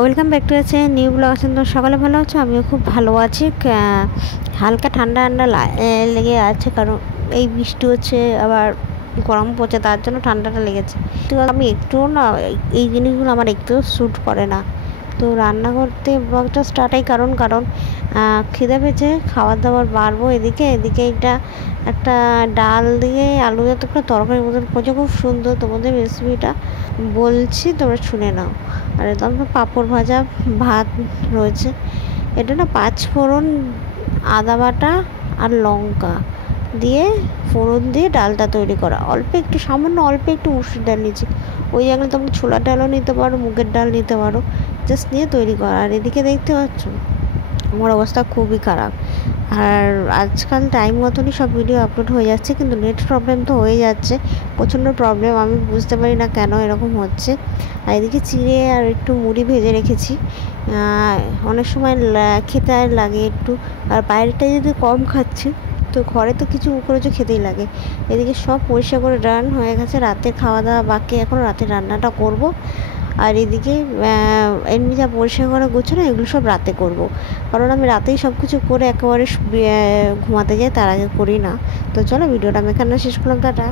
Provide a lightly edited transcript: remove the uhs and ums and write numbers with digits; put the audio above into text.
Welcome back to আছে new blog. আছেন তো সকালে ভালো আছো? আমিও খুব ভালো আছি। হালকা ঠান্ডা ঠান্ডা লেগে আছে, কারণ এই বৃষ্টি হচ্ছে, আবার গরম পড়ছে, তার জন্য ঠান্ডাটা লেগেছে। তো আমি একটুও না, এই জিনিসগুলো আমার একটুও শ্যুট করে না। তো রান্না করতে ব্লগটা স্টার্টাই কারণ খিদে পেয়েছে, খাবার দাবার বাড়বো। এদিকে এটা একটা ডাল দিয়ে আলু দিয়ে একটা তরকারি মতন করছে, খুব সুন্দর। তোমাদের রেসিপিটা বলছি, তোমরা শুনে নাও। আর একদম পাঁপড় ভাজা, ভাত রয়েছে। এটা না 5 ফোড়ন, আদা বাটা আর লঙ্কা দিয়ে ফোড়ন দিয়ে ডালটা তৈরি করা। সামান্য অল্প একটু মুসুর ডাল নিয়েছি। ওই জায়গায় তোমরা ছোলার ডালও নিতে পারো, মুগের ডাল নিতে পারো, জাস্ট নিয়ে তৈরি করা। আর এদিকে দেখতে পাচ্ছ আমার অবস্থা খুবই খারাপ। আর আজকাল টাইম মতনই সব ভিডিও আপলোড হয়ে যাচ্ছে, কিন্তু নেট প্রবলেম তো হয়ে যাচ্ছে, প্রচণ্ড প্রবলেম। আমি বুঝতে পারি না কেন এরকম হচ্ছে। আর এদিকে চিড়ে আর একটু মুড়ি ভেজে রেখেছি। অনেক সময় খেতে আর লাগে একটু। আর বাইরেটা যদি কম খাচ্ছে, তো ঘরে তো কিছু কিছু খেতেই লাগে। এদিকে সব পরিষ্কার করে রান হয়ে গেছে, রাতের খাওয়া দাওয়া বাকি, এখন রাতের রান্নাটা করব। আর এদিকে এমনি যা পরিষ্কার করা গোছানো, এগুলো সব রাতে করব, কারণ আমি রাতেই সব কিছু করে একেবারে ঘুমাতে যাই, তার আগে করি না। তো চলো, ভিডিওটা আমি এখানে শেষ করলাম, টাটা।